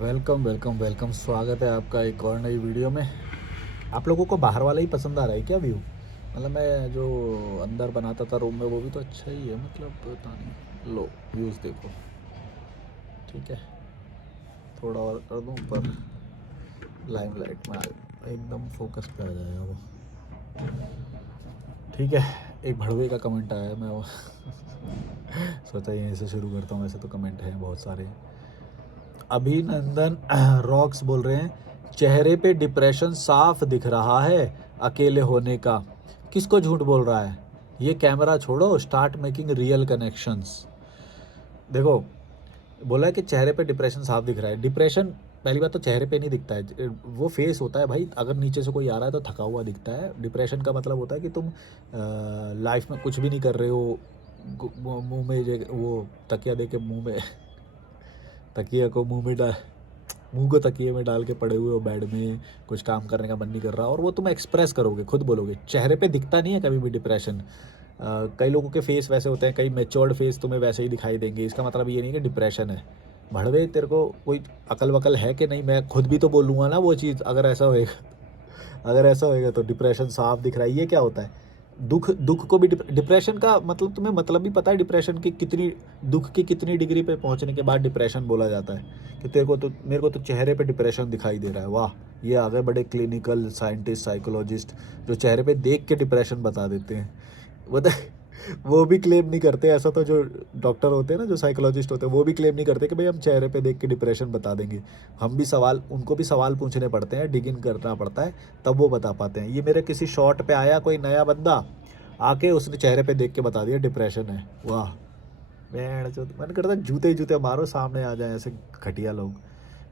Welcome welcome welcome, स्वागत है आपका एक और नई वीडियो में। आप लोगों को बाहर वाला ही पसंद आ रहा है क्या व्यू? मतलब मैं जो अंदर बनाता था रूम में वो भी तो अच्छा ही है, मतलब पता नहीं। लो व्यूज़ देखो। ठीक है, थोड़ा और कर दूँ ऊपर, लाइमलाइट में एकदम फोकस पे आ जाएगा वो। ठीक है, एक भड़वे का कमेंट आया है, मैं वो सोचा यहीं से शुरू करता हूँ। वैसे तो कमेंट हैं बहुत सारे। अभिनंदन रॉक्स बोल रहे हैं, चेहरे पे डिप्रेशन साफ दिख रहा है अकेले होने का। किसको झूठ बोल रहा है? ये कैमरा छोड़ो, स्टार्ट मेकिंग रियल कनेक्शंस। देखो, बोला है कि चेहरे पे डिप्रेशन साफ दिख रहा है। डिप्रेशन पहली बात तो चेहरे पे नहीं दिखता है, वो फेस होता है भाई। अगर नीचे से कोई आ रहा है तो थका हुआ दिखता है। डिप्रेशन का मतलब होता है कि तुम लाइफ में कुछ भी नहीं कर रहे हो, मुंह में वो तकिया दे के मुंह में तकिया को मुंह को तकिए में डाल के पड़े हुए हो बेड में, कुछ काम करने का मन नहीं कर रहा, और वो तुम एक्सप्रेस करोगे, खुद बोलोगे। चेहरे पे दिखता नहीं है कभी भी डिप्रेशन। कई लोगों के फेस वैसे होते हैं, कई मेच्योर्ड फेस तुम्हें वैसे ही दिखाई देंगे। इसका मतलब ये नहीं कि डिप्रेशन है। भड़वे, तेरे को कोई अकल वकल है कि नहीं? मैं खुद भी तो बोलूँगा ना वो चीज़, अगर ऐसा होएगा। अगर ऐसा होएगा तो डिप्रेशन साफ दिख रहा है, ये क्या होता है? दुख दुख को भी डिप्रेशन का मतलब तुम्हें मतलब भी पता है? डिप्रेशन की कितनी, दुख की कितनी डिग्री पे पहुंचने के बाद डिप्रेशन बोला जाता है? कि तेरे को तो, मेरे को तो चेहरे पे डिप्रेशन दिखाई दे रहा है। वाह, ये आ गए बड़े क्लिनिकल साइंटिस्ट, साइकोलॉजिस्ट, जो चेहरे पे देख के डिप्रेशन बता देते हैं। बता, वो भी क्लेम नहीं करते ऐसा। तो जो डॉक्टर होते हैं ना, जो साइकोलॉजिस्ट होते हैं, वो भी क्लेम नहीं करते कि भाई हम चेहरे पे देख के डिप्रेशन बता देंगे। हम भी सवाल, उनको भी सवाल पूछने पड़ते हैं, डिग इन करना पड़ता है, तब वो बता पाते हैं। ये मेरे किसी शॉर्ट पे आया कोई नया बंदा, आके उसने चेहरे पे देख के बता दिया डिप्रेशन है। वाह, मैं जो मन करता है जूते जूते मारो, सामने आ जाए ऐसे घटिया लोग।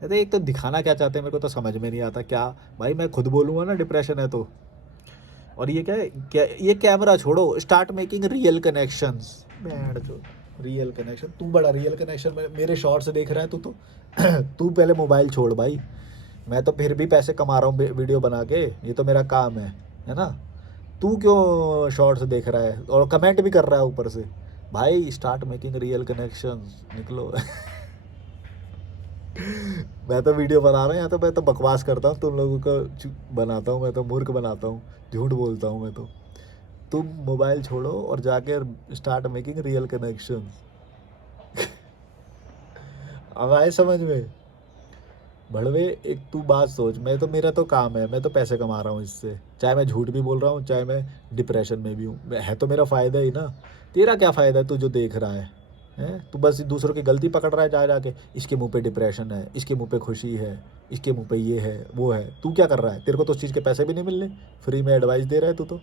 अरे एक तो दिखाना क्या चाहते हैं मेरे को तो समझ में नहीं आता। क्या भाई, मैं खुद बोलूँगा ना डिप्रेशन है तो। और ये क्या है, क्या ये कैमरा छोड़ो, start making real connections. Band जो रियल कनेक्शन, तू बड़ा रियल कनेक्शन में मेरे शॉर्ट्स देख रहा है तू तो। तू पहले मोबाइल छोड़ भाई। मैं तो फिर भी पैसे कमा रहा हूँ वीडियो बना के, ये तो मेरा काम है ना? तू क्यों शॉर्ट्स देख रहा है और कमेंट भी कर रहा है ऊपर से? भाई स्टार्ट मेकिंग रियल कनेक्शंस, निकलो। मैं तो वीडियो बना रहा हूँ यहाँ तो, मैं तो बकवास करता हूँ, तुम लोगों को बनाता हूँ, मैं तो मूर्ख बनाता हूँ, झूठ बोलता हूँ मैं तो। तुम मोबाइल छोड़ो और जाके स्टार्ट मेकिंग रियल कनेक्शन। अब आए समझ में? भड़वे, एक तू बात सोच, मैं तो, मेरा तो काम है, मैं तो पैसे कमा रहा हूँ इससे, चाहे मैं झूठ भी बोल रहा हूँ, चाहे मैं डिप्रेशन में भी हूँ, है तो मेरा फ़ायदा ही ना। तेरा क्या फ़ायदा है तू जो देख रहा है? हैं, तू बस दूसरों की गलती पकड़ रहा है जा जाके। इसके मुंह पे डिप्रेशन है, इसके मुंह पे खुशी है, इसके मुंह पे ये है वो है। तू क्या कर रहा है? तेरे को तो उस चीज़ के पैसे भी नहीं मिलने, फ्री में एडवाइस दे रहा है तू तो।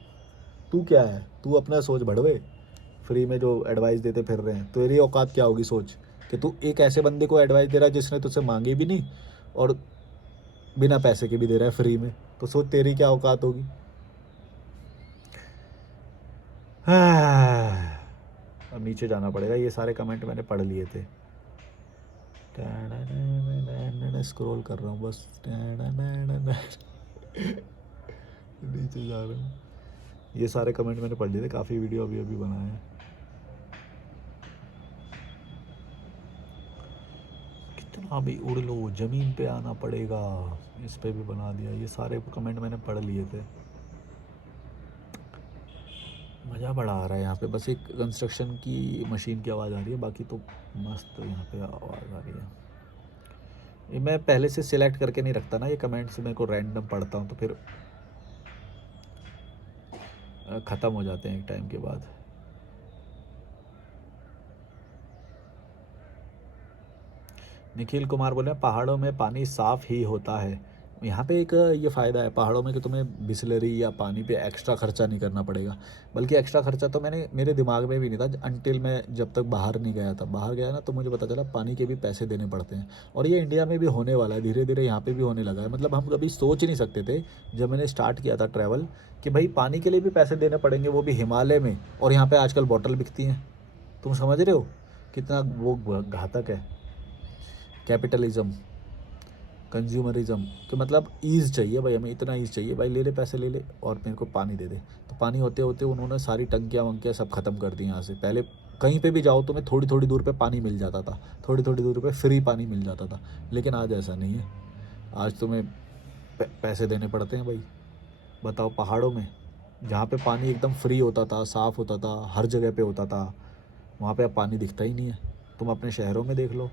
तू क्या है? तू अपना सोच भड़वे। फ्री में जो एडवाइस देते फिर रहे हैं, तो तेरी औकात क्या होगी सोच, कि तू एक ऐसे बंदे को एडवाइस दे रहा है जिसने तुझसे मांगी भी नहीं, और बिना पैसे के भी दे रहा है फ्री में। तो सोच तेरी क्या औकात होगी। अब नीचे जाना पड़ेगा, ये सारे कमेंट मैंने पढ़ लिए थे। स्क्रॉल कर रहा हूँ बस। नीचे जा रहा हूँ, ये सारे कमेंट मैंने पढ़ लिए थे, काफ़ी वीडियो अभी अभी बनाए हैं। कितना भी उड़ लो, ज़मीन पे आना पड़ेगा, इस पे भी बना दिया। ये सारे कमेंट मैंने पढ़ लिए थे। मज़ा बड़ा आ रहा है यहाँ पे, बस एक कंस्ट्रक्शन की मशीन की आवाज़ आ रही है, बाकी तो मस्त यहाँ पे आवाज़ आ रही है। ये मैं पहले से सिलेक्ट करके नहीं रखता ना ये कमेंट्स, मेरे को रैंडम पढ़ता हूँ तो फिर ख़त्म हो जाते हैं एक टाइम के बाद। निखिल कुमार बोले पहाड़ों में पानी साफ़ ही होता है। यहाँ पे एक ये फ़ायदा है पहाड़ों में कि तुम्हें बिसलरी या पानी पे एक्स्ट्रा ख़र्चा नहीं करना पड़ेगा। बल्कि एक्स्ट्रा ख़र्चा तो मैंने, मेरे दिमाग में भी नहीं था अनटिल मैं जब तक बाहर नहीं गया था। बाहर गया ना तो मुझे पता चला पानी के भी पैसे देने पड़ते हैं, और ये इंडिया में भी होने वाला है, धीरे धीरे यहाँ पे भी होने लगा है। मतलब हम कभी सोच नहीं सकते थे जब मैंने स्टार्ट किया था ट्रैवल, कि भाई पानी के लिए भी पैसे देने पड़ेंगे, वो भी हिमालय में। और यहाँ पर आजकल बॉटल बिकती हैं। तुम समझ रहे हो कितना वो घातक है कैपिटलिज्म, कंज्यूमरिज्म। कि मतलब ईज़ चाहिए भाई, हमें इतना ईज़ चाहिए भाई, ले ले पैसे ले और मेरे को पानी दे दे। तो पानी होते होते उन्होंने सारी टंकियाँ वंकियाँ सब ख़त्म कर दी यहाँ से। पहले कहीं पे भी जाओ तुम्हें थोड़ी थोड़ी दूर पे पानी मिल जाता था, थोड़ी थोड़ी दूर पे फ्री पानी मिल जाता था। लेकिन आज ऐसा नहीं है। आज तुम्हें पैसे देने पड़ते हैं भाई। बताओ, पहाड़ों में जहाँ पे पानी एकदम फ्री होता था, साफ़ होता था, हर जगह पे होता था, वहाँ पे अब पानी दिखता ही नहीं है। तुम अपने शहरों में देख लो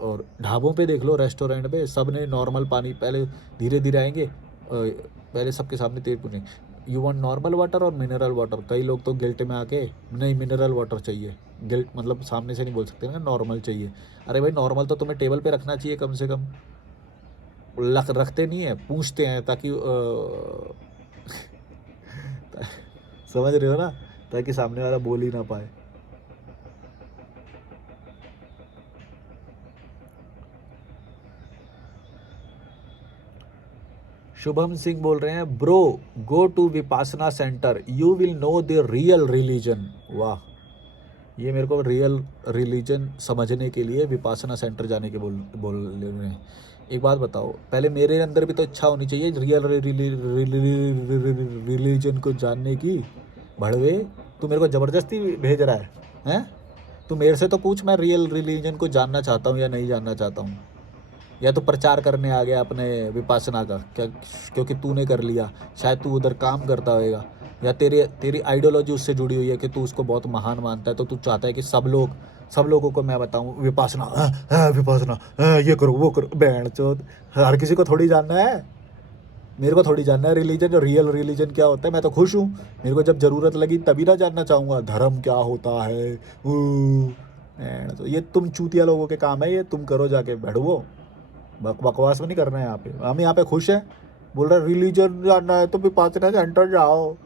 और ढाबों पे देख लो, रेस्टोरेंट पे सब ने नॉर्मल पानी, पहले धीरे धीरे आएंगे, पहले सबके सामने तेल पूछेंगे यू वांट नॉर्मल वाटर और मिनरल वाटर। कई लोग तो गिल्ट में आके नहीं मिनरल वाटर चाहिए, गिल्ट मतलब सामने से नहीं बोल सकते ना, नॉर्मल चाहिए। अरे भाई नॉर्मल तो तुम्हें टेबल पे रखना चाहिए कम से कम। रखते नहीं है, पूछते हैं ताकि समझ रहे हो ना, ताकि सामने वाला बोल ही ना पाए। शुभम सिंह बोल रहे हैं, bro go to Vipassana centre, you will know the real religion. वाह, ये मेरे को रियल रिलीजन समझने के लिए विपासना सेंटर जाने के बोल रहे हैं। एक बात बताओ, पहले मेरे अंदर भी तो इच्छा होनी चाहिए रियल रिलीजन को जानने की। भड़वे, तू मेरे को ज़बरदस्ती भेज रहा है हैं? तू मेरे से तो पूछ, मैं रियल रिलीजन को जानना चाहता हूँ या नहीं जानना चाहता हूँ। या तो प्रचार करने आ गया अपने विपासना का क्या, क्योंकि तूने कर लिया, शायद तू उधर काम करता होएगा, या तेरी आइडियोलॉजी उससे जुड़ी हुई है कि तू उसको बहुत महान मानता है, तो तू चाहता है कि सब लोगों को मैं बताऊं विपासना, विपासना, ये करो वो करो। बैंड चोद, हर किसी को थोड़ी जानना है, मेरे को थोड़ी जानना है रिलीजन, जो रियल रिलीजन क्या होता है। मैं तो खुश हूँ, मेरे को जब ज़रूरत लगी तभी ना जानना चाहूँगा धर्म क्या होता है। तो ये तुम चूतिया लोगों के काम है, ये तुम करो जाके बैठो। बकवास में नहीं करना है यहाँ पे, हम यहाँ पे खुश हैं। बोल रहा रिलीजन जानना है तो विपासना सेंटर जाओ।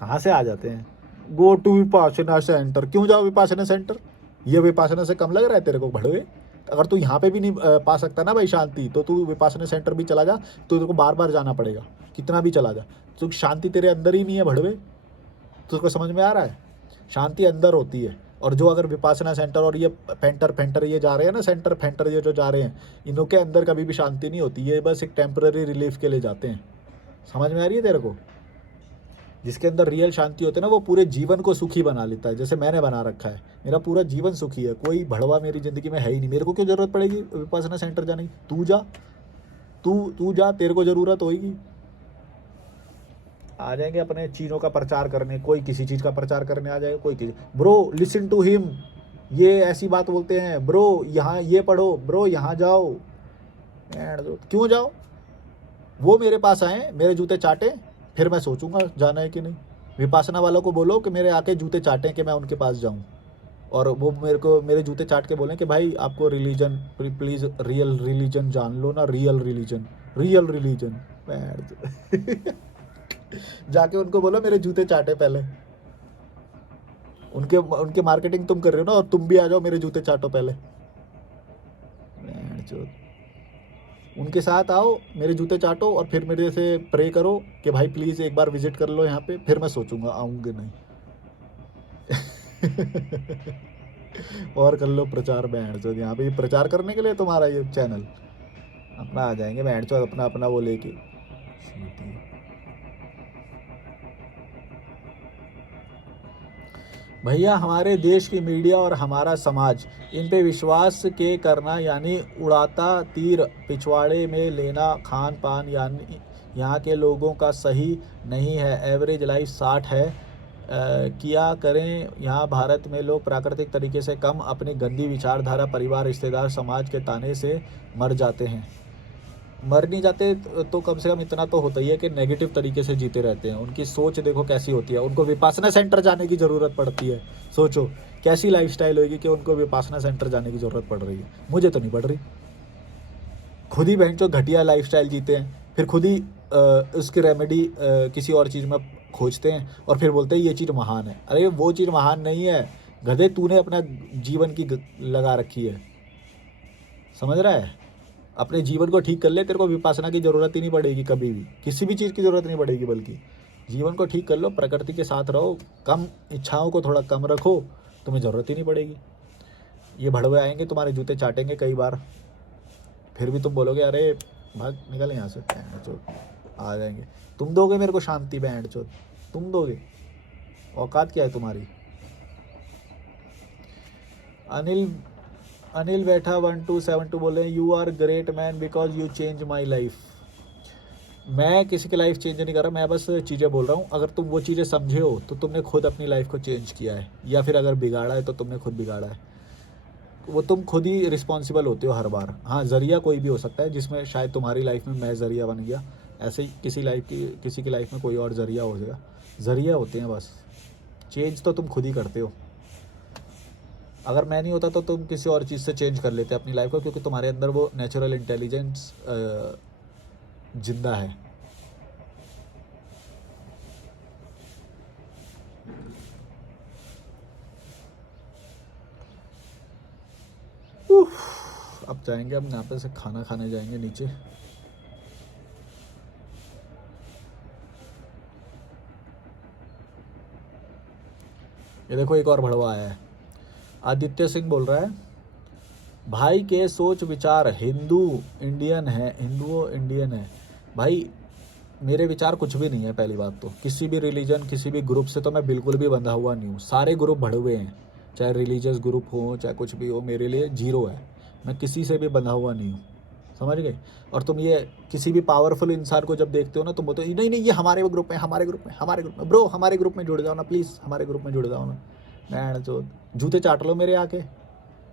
कहाँ से आ जाते हैं, गो टू विपासना सेंटर। क्यों जाओ विपासना सेंटर, ये विपासना से कम लग रहा है तेरे को भड़वे? अगर तू यहाँ पे भी नहीं पा सकता ना भाई शांति, तो तू विपासना सेंटर भी चला जा, तो तेरे को बार बार जाना पड़ेगा, कितना भी चला जा। तो शांति तेरे अंदर ही नहीं है भड़वे, तुझको समझ में आ रहा है? शांति अंदर होती है। और जो अगर विपासना सेंटर और ये फेंटर ये जा रहे हैं ना, सेंटर फेंटर ये जो जा रहे हैं, इनों के अंदर कभी भी शांति नहीं होती, ये बस एक टेम्पररी रिलीफ के लिए जाते हैं। समझ में आ रही है तेरे को? जिसके अंदर रियल शांति होती है ना, वो पूरे जीवन को सुखी बना लेता है, जैसे मैंने बना रखा है। मेरा पूरा जीवन सुखी है, कोई भड़वा मेरी ज़िंदगी में है ही नहीं। मेरे को क्यों ज़रूरत पड़ेगी विपासना सेंटर जाने की? तू जा, तू जा, तेरे को ज़रूरत होगी। आ जाएंगे अपने चीज़ों का प्रचार करने, कोई किसी चीज़ का प्रचार करने आ जाएगा, कोई किसी। ब्रो लिसन टू हिम, ये ऐसी बात बोलते हैं, ब्रो यहाँ ये पढ़ो, ब्रो यहाँ जाओ। क्यों जाओ? वो मेरे पास आए, मेरे जूते चाटे, फिर मैं सोचूंगा जाना है कि नहीं। विपासना वालों को बोलो कि मेरे आके जूते चाटें कि मैं उनके पास जाऊं, और वो मेरे जूते चाट के बोलें कि भाई आपको रिलीजन, प्लीज़ रियल रिलीजन जान लो ना, रियल रिलीजन। जाके उनको बोलो मेरे जूते चाटे पहले। उनके मार्केटिंग तुम कर रहे हो ना, और तुम भी आ जाओ मेरे जूते चाटो पहले। उनके साथ आओ, मेरे जूते चाटो, और फिर मेरे से प्रे करो कि भाई प्लीज़ एक बार विजिट कर लो यहाँ पे, फिर मैं सोचूंगा आऊँगे नहीं। और कर लो प्रचार। बैंड चो, यहाँ पे प्रचार करने के लिए तुम्हारा ये चैनल, अपना आ जाएंगे बैंड चो, अपना अपना वो लेके। भैया हमारे देश की मीडिया और हमारा समाज इन पे विश्वास के करना यानी उड़ाता तीर पिछवाड़े में लेना। खान पान यानी यहाँ के लोगों का सही नहीं है, एवरेज लाइफ 60 है। किया करें, यहाँ भारत में लोग प्राकृतिक तरीके से कम अपनी गंदी विचारधारा, परिवार, रिश्तेदार, समाज के ताने से मर जाते हैं। मर नहीं जाते तो कम से कम इतना तो होता ही है कि नेगेटिव तरीके से जीते रहते हैं। उनकी सोच देखो कैसी होती है, उनको विपासना सेंटर जाने की ज़रूरत पड़ती है। सोचो कैसी लाइफस्टाइल होगी कि उनको विपासना सेंटर जाने की ज़रूरत पड़ रही है। मुझे तो नहीं पड़ रही, खुद ही बहन चो घटिया लाइफस्टाइल जीते हैं, फिर खुद ही उसकी रेमेडी किसी और चीज़ में खोजते हैं, और फिर बोलते हैं ये चीज़ महान है। अरे वो चीज़ महान नहीं है गधे, तूने अपना जीवन की लगा रखी है। समझ रहा है? अपने जीवन को ठीक कर ले, तेरे को विपासना की ज़रूरत ही नहीं पड़ेगी कभी भी, किसी भी चीज़ की ज़रूरत नहीं पड़ेगी। बल्कि जीवन को ठीक कर लो, प्रकृति के साथ रहो, कम इच्छाओं को थोड़ा कम रखो, तुम्हें ज़रूरत ही नहीं पड़ेगी। ये भड़वे आएंगे तुम्हारे जूते चाटेंगे कई बार, फिर भी तुम बोलोगे अरे भाग निकल यहाँ से, बैंड चोद। आ जाएंगे, तुम दोगे मेरे को शांति, बैंड चोद। तुम दोगे? औकात क्या है तुम्हारी? अनिल अनिल बैठा 1272 बोल रहे हैं, you are great man because you change my life. मैं किसी की लाइफ चेंज नहीं कर रहा, मैं बस चीज़ें बोल रहा हूँ। अगर तुम वो चीज़ें समझे हो तो तुमने खुद अपनी लाइफ को चेंज किया है, या फिर अगर बिगाड़ा है तो तुमने खुद बिगाड़ा है। वो तुम खुद ही रिस्पॉन्सिबल होते हो हर बार। हाँ, ज़रिया कोई भी हो सकता है, जिसमें शायद तुम्हारी लाइफ में मैं ज़रिया बन गया, ऐसे ही किसी की लाइफ में कोई और ज़रिया हो जाएगा। ज़रिया होते हैं बस, चेंज तो तुम खुद ही करते हो। अगर मैं नहीं होता तो तुम किसी और चीज़ से चेंज कर लेते अपनी लाइफ को, क्योंकि तुम्हारे अंदर वो नेचुरल इंटेलिजेंस जिंदा है। अब जाएंगे, अब यहाँ पे से खाना खाने जाएंगे नीचे। ये देखो एक और भड़वा आया है। आदित्य सिंह बोल रहा है, भाई के सोच विचार हिंदुओ इंडियन है। भाई मेरे विचार कुछ भी नहीं है। पहली बात तो किसी भी रिलीजन, किसी भी ग्रुप से तो मैं बिल्कुल भी बंधा हुआ नहीं हूँ। सारे ग्रुप भड़वे हैं, चाहे रिलीजियस ग्रुप हो चाहे कुछ भी हो, मेरे लिए जीरो है। मैं किसी से भी बंधा हुआ नहीं हूँ, समझ गए? और तुम ये किसी भी पावरफुल इंसान को जब देखते हो ना, तुम बोलते हो नहीं नहीं ये हमारे ग्रुप में, हमारे ग्रुप में। ब्रो हमारे ग्रुप में जुड़ जाओ ना प्लीज़, हमारे ग्रुप में जुड़ जाओ ना। मैं जो जूते चाट लो मेरे आके।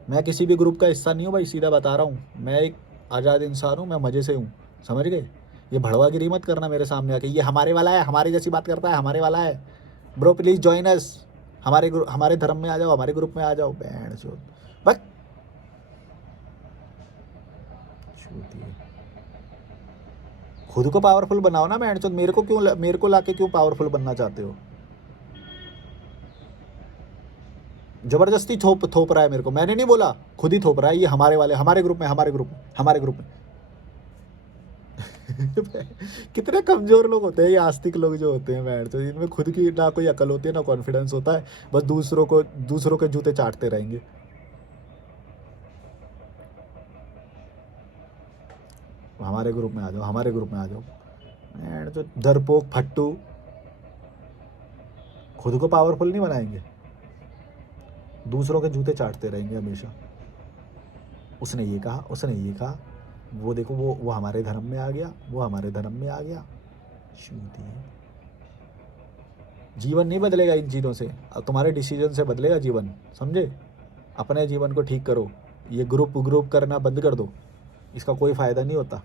मैं किसी भी ग्रुप का हिस्सा नहीं हूँ भाई, सीधा बता रहा हूँ। मैं एक आज़ाद इंसान हूँ, मैं मज़े से हूँ, समझ गए? ये भड़वागिरी मत करना मेरे सामने आके, ये हमारे वाला है, हमारे जैसी बात करता है, हमारे वाला है। ब्रो प्लीज़ जॉइन अस, हमारे धर्म में आ जाओ, हमारे ग्रुप में आ जाओ। बैंड चो बस खुद को पावरफुल बनाओ ना बैंड चो। मेरे को लाके क्यों पावरफुल बनना चाहते हो? जबरदस्ती थोप रहा है मेरे को। मैंने नहीं बोला, खुद ही थोप रहा है। ये हमारे वाले, हमारे ग्रुप में। कितने कमजोर लोग होते हैं ये आस्तिक लोग जो होते हैं बैंड चो। इनमें खुद की ना कोई अकल होती है ना कॉन्फिडेंस होता है, बस दूसरों के जूते चाटते रहेंगे। हमारे ग्रुप में आ जाओ। बैंड चो डरपोक फट्टू, खुद को पावरफुल नहीं बनाएंगे, दूसरों के जूते चाटते रहेंगे हमेशा। उसने ये कहा, वो देखो वो हमारे धर्म में आ गया, शूटी। जीवन नहीं बदलेगा इन चीज़ों से, अब तुम्हारे डिसीजन से बदलेगा जीवन, समझे? अपने जीवन को ठीक करो, ये ग्रुप करना बंद कर दो, इसका कोई फ़ायदा नहीं होता।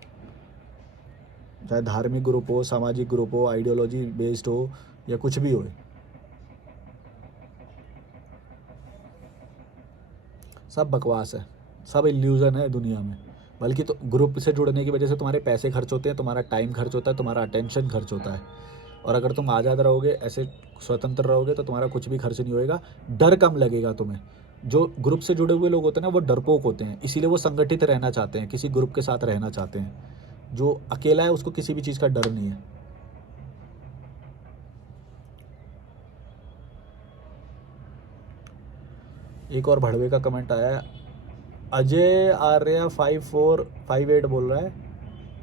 चाहे धार्मिक ग्रुप हो, सामाजिक ग्रुप हो, आइडियोलॉजी बेस्ड हो, या कुछ भी हो, सब बकवास है, सब इल्यूज़न है दुनिया में। बल्कि तो ग्रुप से जुड़ने की वजह से तुम्हारे पैसे खर्च होते हैं, तुम्हारा टाइम खर्च होता है, तुम्हारा अटेंशन खर्च होता है। और अगर तुम आज़ाद रहोगे, ऐसे स्वतंत्र रहोगे, तो तुम्हारा कुछ भी खर्च नहीं होएगा, डर कम लगेगा तुम्हें। जो ग्रुप से जुड़े हुए लोग होते हैं ना, वो डरपोक होते हैं, इसीलिए वो संगठित रहना चाहते हैं, किसी ग्रुप के साथ रहना चाहते हैं। जो अकेला है उसको किसी भी चीज़ का डर नहीं है। एक और भड़वे का कमेंट आया है, अजय आर्या 5458 बोल रहा है,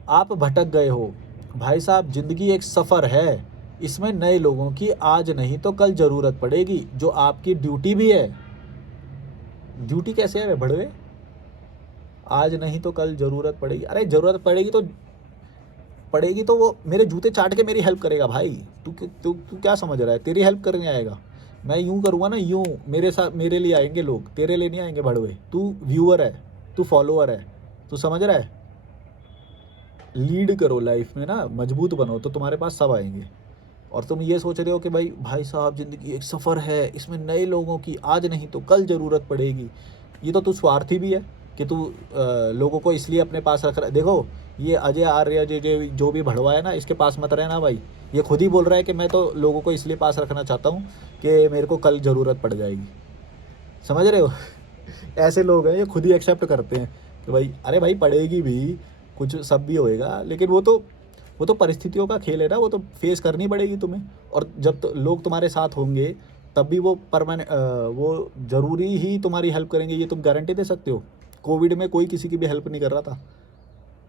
आप भटक गए हो भाई साहब, ज़िंदगी एक सफ़र है, इसमें नए लोगों की आज नहीं तो कल ज़रूरत पड़ेगी, जो आपकी ड्यूटी भी है। ड्यूटी कैसे है भड़वे? आज नहीं तो कल ज़रूरत पड़ेगी। अरे ज़रूरत पड़ेगी तो वो मेरे जूते चाट के मेरी हेल्प करेगा भाई। तू क्या समझ रहा है? तेरी हेल्प करने आएगा। मैं यूँ करूँगा ना, यूँ मेरे लिए आएंगे लोग, तेरे लिए नहीं आएंगे भड़वे। तू व्यूअर है, तू फॉलोअर है, तू समझ रहा है? लीड करो लाइफ में ना, मजबूत बनो, तो तुम्हारे पास सब आएंगे। और तुम ये सोच रहे हो कि भाई साहब ज़िंदगी एक सफ़र है, इसमें नए लोगों की आज नहीं तो कल ज़रूरत पड़ेगी। ये तो तू स्वार्थी भी है कि तू लोगों को इसलिए अपने पास रख रहा है। देखो ये अजय आर्य जो भी भड़वा है ना, इसके पास मत रहना भाई। ये खुद ही बोल रहा है कि मैं तो लोगों को इसलिए पास रखना चाहता हूँ कि मेरे को कल ज़रूरत पड़ जाएगी, समझ रहे हो? ऐसे लोग हैं, ये खुद ही एक्सेप्ट करते हैं कि भाई अरे भाई पड़ेगी भी, कुछ सब भी होएगा, लेकिन वो तो परिस्थितियों का खेल है ना, वो तो फेस करनी पड़ेगी तुम्हें। और जब तो लोग तुम्हारे साथ होंगे तब भी वो वो ज़रूरी ही तुम्हारी हेल्प करेंगे, ये तुम गारंटी दे सकते हो? कोविड में कोई किसी की भी हेल्प नहीं कर रहा था,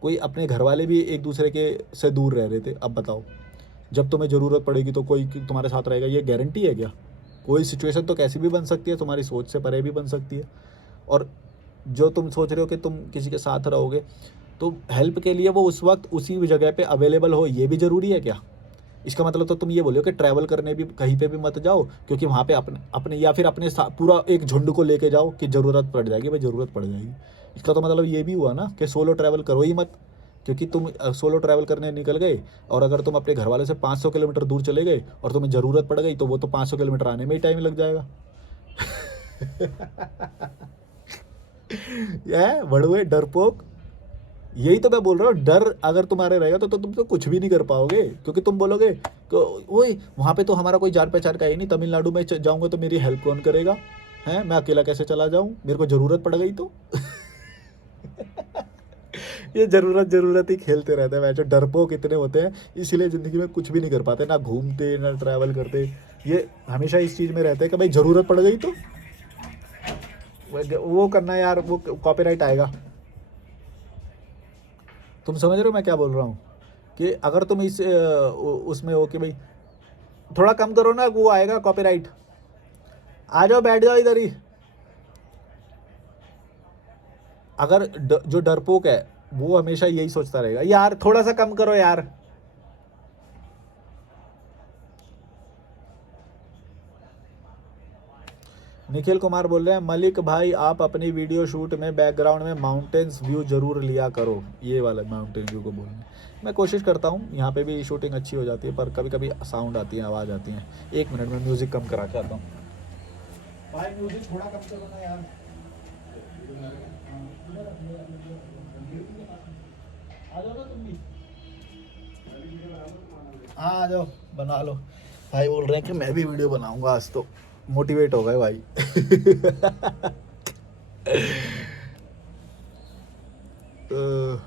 कोई अपने घर वाले भी एक दूसरे के से दूर रह रहे थे। अब बताओ, जब तुम्हें ज़रूरत पड़ेगी तो कोई तुम्हारे साथ रहेगा, ये गारंटी है क्या? कोई सिचुएशन तो कैसी भी बन सकती है, तुम्हारी सोच से परे भी बन सकती है। और जो तुम सोच रहे हो कि तुम किसी के साथ रहोगे तो हेल्प के लिए वो उस वक्त उसी जगह पे अवेलेबल हो, ये भी ज़रूरी है क्या? इसका मतलब तो तुम ये बोलो कि ट्रैवल करने भी कहीं पे भी मत जाओ, क्योंकि वहाँ पे अपने अपने या फिर अपने साथ पूरा एक झुंड को लेके जाओ कि ज़रूरत पड़ जाएगी, भाई ज़रूरत पड़ जाएगी। इसका तो मतलब ये भी हुआ ना कि सोलो ट्रैवल करो ही मत, क्योंकि तुम सोलो ट्रैवल करने निकल गए और अगर तुम अपने घर वाले से 500 किलोमीटर दूर चले गए और तुम्हें ज़रूरत पड़ गई तो वो तो 500 किलोमीटर आने में ही टाइम लग जाएगा। ये बड़ुए डरपोक, यही तो मैं बोल रहा हूँ। डर अगर तुम्हारे रहेगा तो तुम तो कुछ भी नहीं कर पाओगे, क्योंकि तुम बोलोगे ओए वहाँ पे तो हमारा कोई जान पहचान का ही नहीं, तमिलनाडु में जाऊँगा तो मेरी हेल्प कौन करेगा, हैं मैं अकेला कैसे चला जाऊँ, मेरे को ज़रूरत पड़ गई तो। ये ज़रूरत ही खेलते रहते हैं, जो डरपोक इतने होते हैं, इसीलिए ज़िंदगी में कुछ भी नहीं कर पाते, ना घूमते ना ट्रैवल करते। ये हमेशा इस चीज़ में रहते हैं कि भाई ज़रूरत पड़ गई तो वो करना यार, वो कॉपीराइट आएगा। तुम समझ रहे हो मैं क्या बोल रहा हूँ? कि अगर तुम इस उसमें हो कि भाई थोड़ा कम करो ना, वो आएगा कॉपीराइट। आ जाओ बैठ जाओ इधर ही। अगर जो डरपोक है वो हमेशा यही सोचता रहेगा, यार थोड़ा सा कम करो यार। निखिल कुमार बोल रहे हैं, मलिक भाई आप अपनी वीडियो शूट में बैकग्राउंड में माउंटेन्स व्यू जरूर लिया करो। ये वाला माउंटेन व्यू को बोल रहे हैं, मैं कोशिश करता हूँ, यहाँ पे भी शूटिंग अच्छी हो जाती है, पर कभी कभी साउंड आती है, आवाज़ आती है। 1 मिनट में म्यूज़िक कम करा के आता हूँ। भाई म्यूज़िक थोड़ा कम करो ना यार। आ जाओ ना तुम भी। हाँ आ जाओ, बना लो। भाई बोल रहे हैं कि मैं भी वीडियो बनाऊंगा आज, तो मोटिवेट हो गए भाई। तो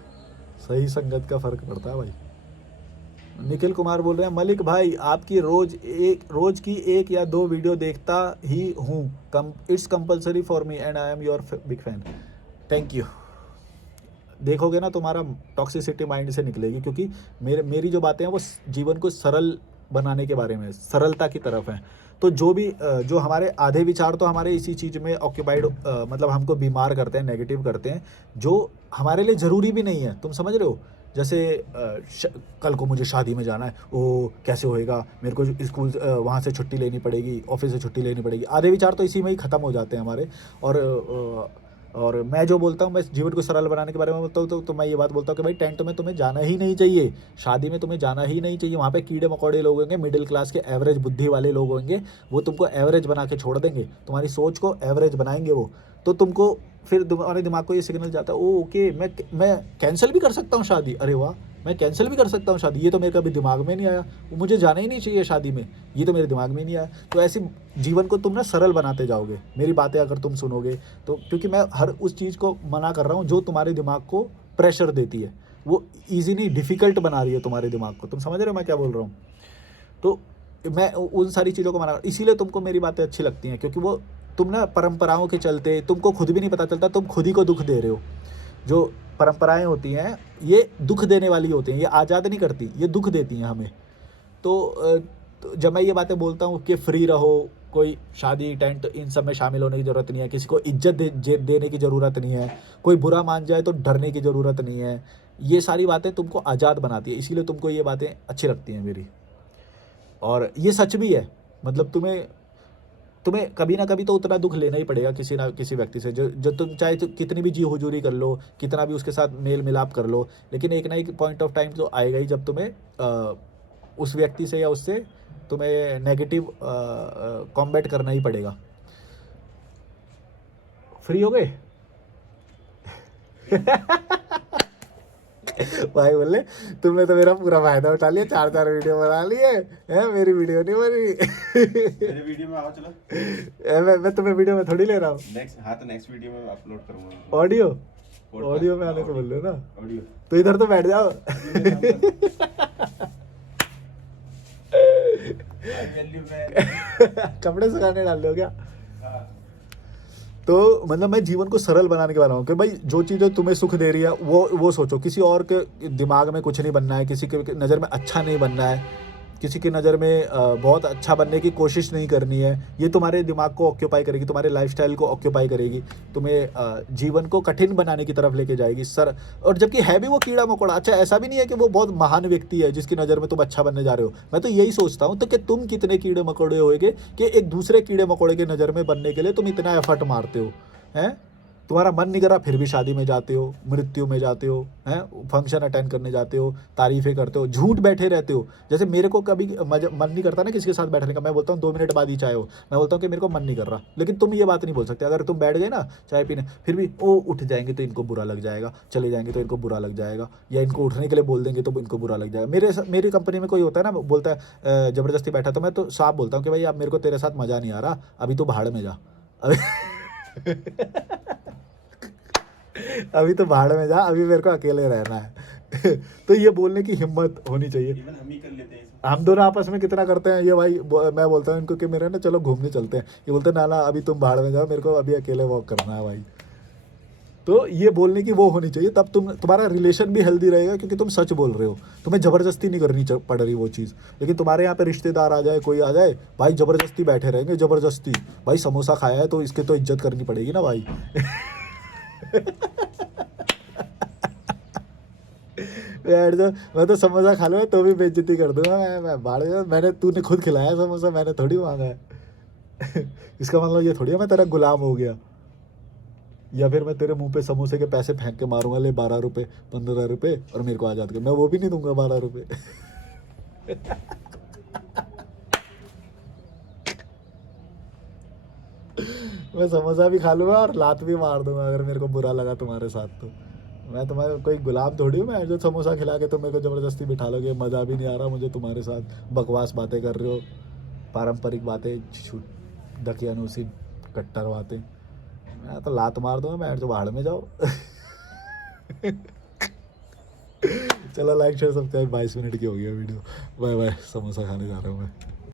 सही संगत का फर्क पड़ता है भाई। निखिल कुमार बोल रहे हैं, मलिक भाई आपकी रोज की 1 या 2 वीडियो देखता ही हूँ, it's compulsory for me and I am your big fan. Thank you. देखोगे ना तुम्हारा टॉक्सिसिटी माइंड से निकलेगी, क्योंकि मेरी जो बातें हैं वो जीवन को सरल बनाने के बारे में, सरलता की तरफ हैं। तो जो हमारे आधे विचार तो हमारे इसी चीज़ में ऑक्यूपाइड, मतलब हमको बीमार करते हैं, नेगेटिव करते हैं, जो हमारे लिए ज़रूरी भी नहीं है। तुम समझ रहे हो? जैसे कल को मुझे शादी में जाना है, वो कैसे होएगा, मेरे को स्कूल वहाँ से छुट्टी लेनी पड़ेगी, ऑफिस से छुट्टी लेनी पड़ेगी। आधे विचार तो इसी में ही ख़त्म हो जाते हैं हमारे। और मैं जो बोलता हूँ, मैं जीवन को सरल बनाने के बारे में बोलता हूँ, तो मैं ये बात बोलता हूँ कि भाई टेंट में तुम्हें जाना ही नहीं चाहिए, शादी में तुम्हें जाना ही नहीं चाहिए। वहाँ पे कीड़े मकोड़े लोग होंगे, मिडिल क्लास के एवरेज बुद्धि वाले लोग होंगे, वो तुमको एवरेज बना के छोड़ देंगे, तुम्हारी सोच को एवरेज बनाएंगे वो। तो तुमको फिर तुम्हारे दिमाग को ये सिग्नल जाता है, ओ ओके मैं कैंसिल भी कर सकता हूँ शादी, अरे वाह मैं कैंसिल भी कर सकता हूँ शादी, ये तो मेरे कभी दिमाग में नहीं आया, वो मुझे जाना ही नहीं चाहिए शादी में, ये तो मेरे दिमाग में नहीं आया। तो ऐसे जीवन को तुम ना सरल बनाते जाओगे, मेरी बातें अगर तुम सुनोगे तो, क्योंकि मैं हर उस चीज़ को मना कर रहा हूँ जो तुम्हारे दिमाग को प्रेशर देती है, वो ईजी नहीं डिफ़िकल्ट बना रही है तुम्हारे दिमाग को। तुम समझ रहे हो मैं क्या बोल रहा हूँ? तो मैं उन सारी चीज़ों को मना, इसीलिए तुमको मेरी बातें अच्छी लगती हैं, क्योंकि वो तुम ना परंपराओं के चलते तुमको खुद भी नहीं पता चलता, तुम खुद ही को दुख दे रहे हो। जो परंपराएं होती हैं ये दुख देने वाली होती हैं, ये आज़ाद नहीं करती, ये दुख देती हैं हमें। तो जब मैं ये बातें बोलता हूँ कि फ्री रहो, कोई शादी टेंट इन सब में शामिल होने की ज़रूरत नहीं है, किसी को इज्जत देने की ज़रूरत नहीं है, कोई बुरा मान जाए तो डरने की ज़रूरत नहीं है, ये सारी बातें तुमको आज़ाद बनाती है, इसीलिए तुमको ये बातें अच्छी लगती हैं मेरी। और ये सच भी है, मतलब तुम्हें कभी ना कभी तो उतना दुख लेना ही पड़ेगा किसी ना किसी व्यक्ति से, जो तुम चाहे तो कितनी भी जी हुजूरी कर लो, कितना भी उसके साथ मेल मिलाप कर लो, लेकिन एक ना एक पॉइंट ऑफ टाइम तो आएगा ही जब तुम्हें उस व्यक्ति से या उससे तुम्हें नेगेटिव कॉम्बैट करना ही पड़ेगा। फ्री हो गए? भाई बोले तुमने तो मेरा पूरा फायदा उठा लिया, 4 वीडियो बना लिए हैं, मेरी वीडियो नहीं बनी। मेरे वीडियो में आओ चलो। मैं तुम्हें वीडियो में थोड़ी ले रहा हूँ, नेक्स्ट वीडियो में अपलोड करूंगा। ऑडियो में आने को बोल रहे हो ना, ऑडियो तो इधर तो बैठ जाओ। कपड़े सुखाने डाल दो क्या? तो मतलब मैं जीवन को सरल बनाने के वाला हूँ कि भाई जो चीज़ें तुम्हें सुख दे रही है वो सोचो, किसी और के दिमाग में कुछ नहीं बनना है, किसी के नज़र में अच्छा नहीं बनना है, किसी की नज़र में बहुत अच्छा बनने की कोशिश नहीं करनी है। ये तुम्हारे दिमाग को ऑक्यूपाई करेगी, तुम्हारे लाइफस्टाइल को ऑक्यूपाई करेगी, तुम्हें जीवन को कठिन बनाने की तरफ लेके जाएगी सर। और जबकि है भी वो कीड़ा मकोड़ा। अच्छा, ऐसा भी नहीं है कि वो बहुत महान व्यक्ति है जिसकी नज़र में तुम अच्छा बनने जा रहे हो। मैं तो यही सोचता हूँ तो कि तुम कितने कीड़े मकोड़े होगे कि एक दूसरे कीड़े मकोड़े की नज़र में बनने के लिए तुम इतना एफर्ट मारते हो, हैं? तुम्हारा मन नहीं कर रहा फिर भी शादी में जाते हो, मृत्यु में जाते हो, हैं? फंक्शन अटेंड करने जाते हो, तारीफ़ें करते हो, झूठ बैठे रहते हो। जैसे मेरे को कभी मन नहीं करता ना किसी के साथ बैठने का, मैं बोलता हूँ 2 मिनट बाद ही चाय हो, मैं बोलता हूँ कि मेरे को मन नहीं कर रहा। लेकिन तुम ये बात नहीं बोल सकते। अगर तुम बैठ गए ना चाय पीने, फिर भी ओ उठ जाएंगे तो इनको बुरा लग जाएगा, चले जाएंगे तो इनको बुरा लग जाएगा, या इनको उठने के लिए बोल देंगे तो इनको बुरा लग जाएगा। मेरी कंपनी में कोई होता है ना, बोलता है ज़बरदस्ती बैठा, तो मैं तो साफ बोलता हूँ कि भाई अब मेरे को तेरे साथ मज़ा नहीं आ रहा, अभी तो भाड़ में जा। अभी तो भाड़ में जा, अभी मेरे को अकेले रहना है। तो ये बोलने की हिम्मत होनी चाहिए। इवन हम ही कर लेते हैं ये हम दोनों आपस में कितना करते हैं ये भाई। मैं बोलता हूँ इनको कि मेरे ना चलो घूमने चलते हैं, ये बोलते हैं ना ना अभी तुम भाड़ में जाओ, मेरे को अभी अकेले वॉक करना है भाई। तो ये बोलने की वो होनी चाहिए, तब तुम्हारा रिलेशन भी हेल्दी रहेगा, क्योंकि तुम सच बोल रहे हो, तुम्हें ज़बरदस्ती नहीं करनी पड़ रही वो चीज़। लेकिन तुम्हारे यहाँ पे रिश्तेदार आ जाए, कोई आ जाए भाई, ज़बरदस्ती बैठे रहेंगे, ज़बरदस्ती। भाई समोसा खाया है तो इसके तो इज्जत करनी पड़ेगी ना भाई। मैं तो समोसा खा लूँगा तो भी बेइज्जती कर दूंगा। मैं भाड़ में, मैंने तूने खुद खिलाया समोसा, मैंने थोड़ी मांगा है। इसका मतलब ये थोड़ी है मैं तेरा गुलाम हो गया, या फिर मैं तेरे मुंह पे समोसे के पैसे फेंक के मारूंगा, ले 12 रुपये 15 रुपये और मेरे को आज़ाद कर, मैं वो भी नहीं दूंगा 12 रुपये। मैं समोसा भी खा लूंगा और लात भी मार दूंगा अगर मेरे को बुरा लगा तुम्हारे साथ तो। मैं तुम्हारे कोई गुलाम थोड़ी हूँ, मैं जो समोसा खिला के तुम मेरे को ज़बरदस्ती बिठा लोगे। मज़ा भी नहीं आ रहा मुझे तुम्हारे साथ, बकवास बातें कर रहे हो, पारंपरिक बातें, दकियानूसी कट्टर बातें। मैं तो लात मार दूंगा, मैं जो भाड़ में जाओ। चलो लाइक शेयर सब्सक्राइब, 22 मिनट की हो गया वीडियो। बाय बाय, समोसा खाने जा रहा हूँ मैं।